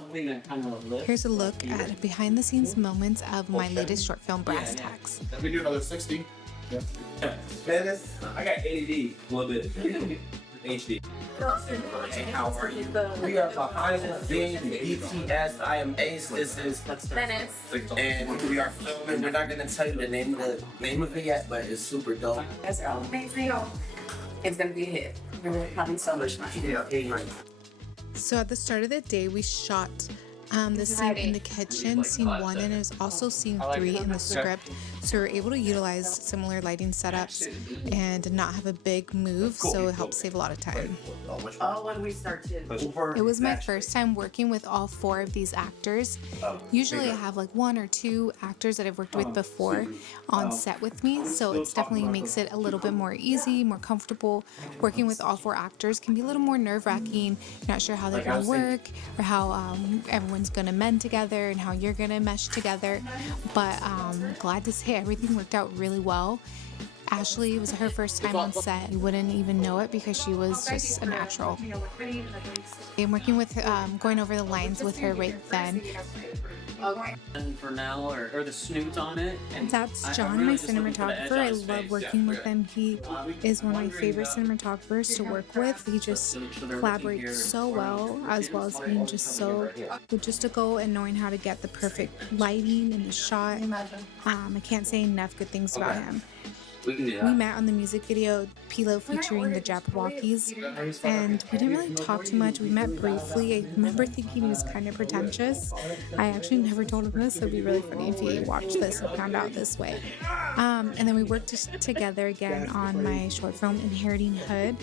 something that kind of lifts. Here's a look at behind-the-scenes moments of my latest short film, Brass Tacks. We do another 60. Yeah. Dennis, I got ADD a little bit. HD. Hey, how are you? We are behind the scenes, BTS. I am Ace. This is Dennis. and we are filming. We're not gonna tell you the name of it yet, but it's super dope. That's all amazing. It's gonna be a hit. We're having so much fun. So at the start of the day, we shot the scene in the kitchen, scene 1, and it was also scene 3 in the script. So we were able to utilize similar lighting setups and not have a big move, so it helped save a lot of time. Oh, when we start to. It was my first time working with all 4 of these actors. Usually I have like 1 or 2 actors that I've worked with before on set with me, so it definitely makes it a little bit more easy, more comfortable. Working with all 4 actors can be a little more nerve-wracking. You're not sure how they're going to work or how everyone's going to mend together and how you're going to mesh together, but glad to say everything worked out really well. Ashley, it was her first time on set. You wouldn't even know it because she was just a natural. I'm working with, going over the lines with her right then. Okay. And for now, or the snoots on it. And that's John, my cinematographer. I love working with him. He is one of my favorite cinematographers to work with. He just collaborates so well as being just so logistical and knowing how to get the perfect lighting in the shot. I can't say enough good things about him. We met on the music video Pilo featuring the Jabberwockies, and we didn't really talk too much. We met briefly. I remember thinking he was kind of pretentious. I actually never told him this, so it'd be really funny if he watched this and found out this way. And then we worked together again on my short film Inheriting Hood.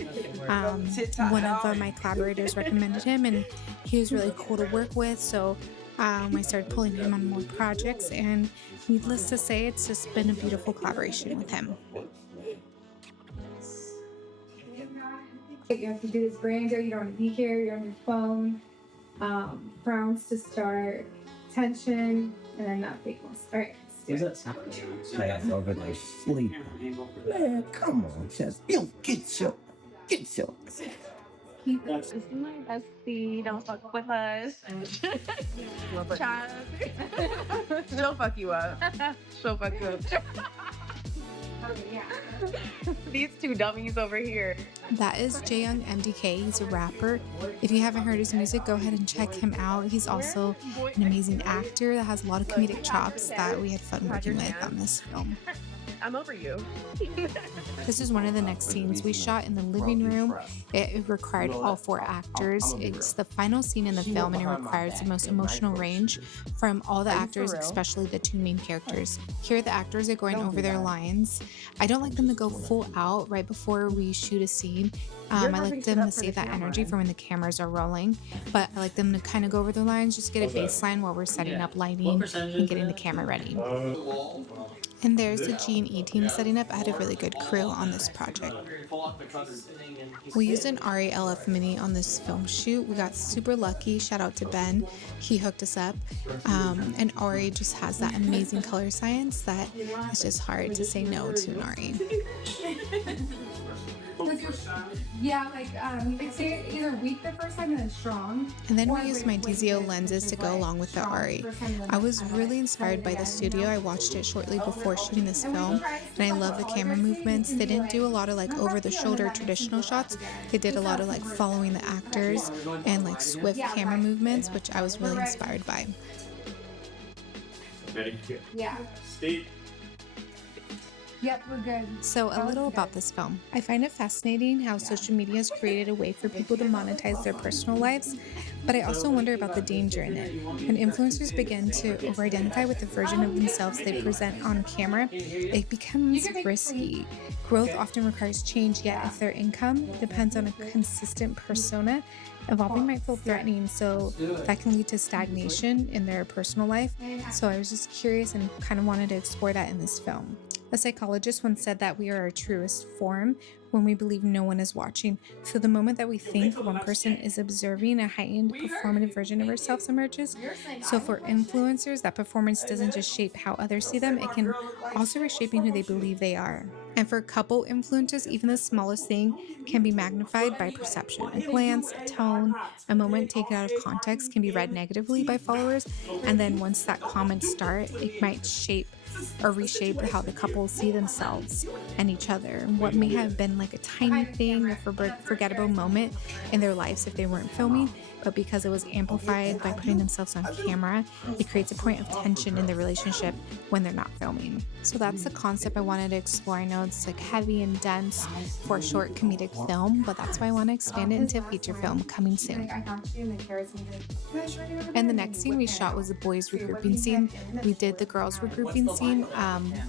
One of my collaborators recommended him, and he was really cool to work with, so I started pulling him on more projects, and needless to say, it's just been a beautiful collaboration with him. You have to do this brand deal, you don't want to be here, you're on your phone, frowns to start, tension, and then that fakeness. All right. Does that sound? Man, over there sleep. Man, come on, just get your. This is my bestie. Don't fuck with us. Child. She'll fuck you up. She'll fuck you up. These 2 dummies over here. That is J Young MDK. He's a rapper. If you haven't heard his music, go ahead and check him out. He's also an amazing actor that has a lot of comedic chops that we had fun working with on this film. I'm over you. This is one of the next scenes we shot in the living room. It required all 4 actors. It's the final scene in the film, and it requires the most emotional range from all the actors, especially the 2 main characters. Here the actors are going over their lines. I don't like them to go full out right before we shoot a scene. I like them to save that energy for when the cameras are rolling, but I like them to kind of go over the lines, just get a baseline while we're setting up lighting and getting the camera ready. And there's the G&E team setting up. I had a really good crew on this project. We used an Ari LF Mini on this film shoot. We got super lucky. Shout out to Ben. He hooked us up. And Ari just has that amazing color science that it's just hard to say no to an Ari. Yeah, they say either weak the first time and then strong. And then we used my DZO lenses to go along with the Ari. I was really inspired by the studio. I watched it shortly before shooting this film, and I love the camera movements. They didn't do a lot of over-the-shoulder traditional shots. They did a lot of following the actors and swift camera movements, which I was really inspired by. Yeah. Steve. Yep, we're good. So a little about this film. I find it fascinating how social media has created a way for people to monetize their personal lives, but I also wonder about the danger in it. When influencers begin to over-identify with the version of themselves they present on camera, it becomes risky. Growth often requires change, yet if their income depends on a consistent persona, evolving might feel threatening, so that can lead to stagnation in their personal life. So I was just curious and kind of wanted to explore that in this film. A psychologist once said that we are our truest form when we believe no one is watching. So the moment that we think one person is observing, a heightened performative version of ourselves emerges. So for influencers, that performance doesn't just shape how others see them, it can also reshaping who they believe they are. And for couple influences, even the smallest thing can be magnified by perception. A glance, a tone, a moment taken out of context can be read negatively by followers. And then once that comment starts, it might shape or reshape how the couple see themselves and each other. What may have been like a tiny thing, a forgettable moment in their lives if they weren't filming, but because it was amplified by putting themselves on camera, it creates a point of tension in the relationship when they're not filming. So that's the concept I wanted to explore. I know it's like heavy and dense for a short comedic film, but that's why I want to expand it into a feature film coming soon. And the next scene we shot was the boys regrouping scene. We did the girls regrouping scene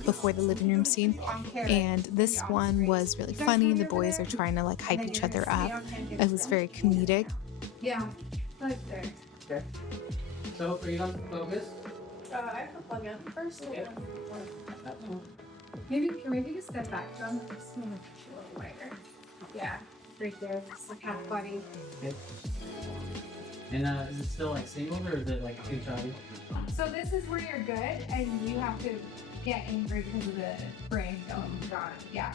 before the living room scene, and this one was really funny. The boys are trying to like hype each other up. It was very comedic. Yeah, right there. Okay. So, are you on focus? I can plug in first. Maybe just step back, John. Just a little wider. Yeah, right there. It's like half body. Okay. And is it still like single or is it like two shotty? So this is where you're good, and you have to get angry because of the brain going. Got it. Yeah.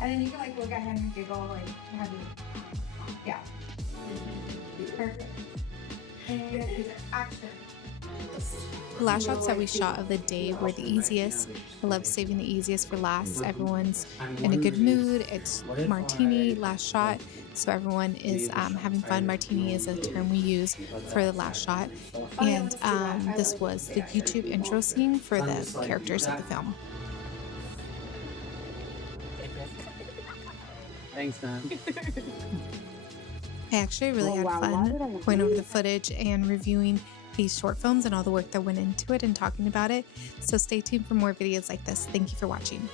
And then you can like look at him and giggle, like have you. Yeah. Perfect. And action. The last shots that we shot of the day were the easiest. I love saving the easiest for last. Everyone's in a good mood. It's martini, last shot. So everyone is having fun. Martini is a term we use for the last shot. And this was the YouTube intro scene for the characters of the film. Thanks, man. I actually really had fun going over the footage and reviewing these short films and all the work that went into it and talking about it. So stay tuned for more videos like this. Thank you for watching.